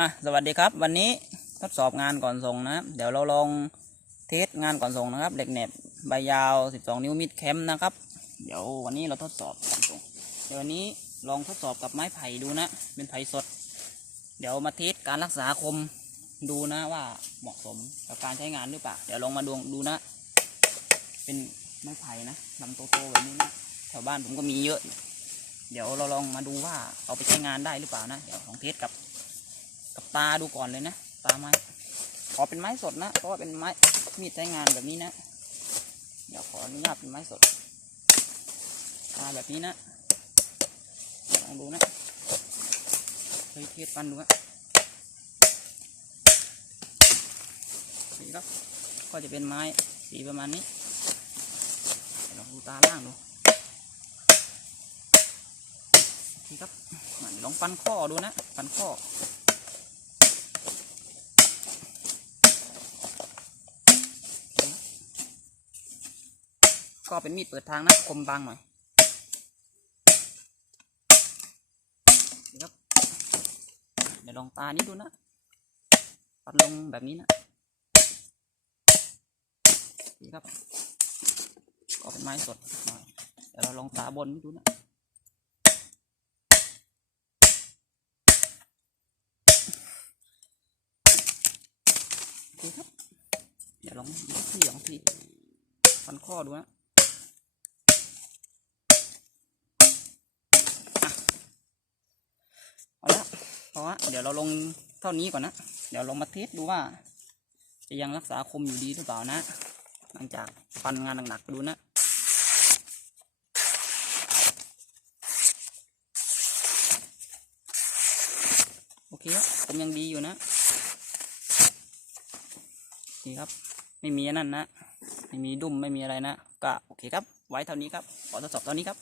อะสวัสดีครับ วันนี้ทดสอบงานก่อนส่งนะเดี๋ยวเราลองเทสงานก่อนส่งนะครับเหล็กเหน็บใบยาว 12 นิ้วมิดแคมป์นะครับ เดี๋ยววันนี้เราทดสอบก่อนส่งเดี๋ยววันนี้ลองทดสอบกับไม้ไผ่ดูนะ เป็นไผ่สด เดี๋ยวมาเทสการรักษาคมดูนะว่าเหมาะสมกับการใช้งานหรือเปล่าเดี๋ยวลองมาดูดูนะ เป็นไม้ไผ่นะลำโตๆแบบนี้นะแถวบ้านผมก็มีเยอะ เดี๋ยวเราลองมาดูว่าเอาไปใช้งานได้หรือเปล่านะเดี๋ยวลองเทสกับ กับตาดูก่อนเลยนะตาไม้ขอเป็นไม้สดนะเพราะว่าเป็นไม้มีดใช้งานแบบนี้นะ เดี๋ยวขออนุญาตเป็นไม้สดตาแบบนี้นะลองดูนะเฮ้ยเทสฟันดูอะนี่ครับก็จะเป็นไม้สีประมาณนี้ลองดูตาล่างดูนี่ครับลองฟันข้อดูนะฟันข้อ ก็เป็นมีดเปิดทางนะคมบางหน่อยดีครับเดี๋ยวลองตานี้ดูนะปัดลงแบบนี้นะนี่ครับ ก็เป็นไม้สดหน่อยเดี๋ยวเราลองตาบนนี้ดูนะโอเครับ เดี๋ยวลองที่ลองที่ฟันข้อดูนะ เพราะเดี๋ยวเราลงเท่านี้ก่อนนะ เดี๋ยวลองมาเทสดูว่า จะยังรักษาคมอยู่ดีหรือเปล่านะ หลังจากฟันงานหนักๆดูนะโอเคครับผมยังดีอยู่นะนี่ครับ ไม่มีนนั่นนะ ไม่มีดุ้มไม่มีอะไรนะ ก็โอเคครับ ไว้เท่านี้ครับ ขอทดสอบเท่านี้ครับ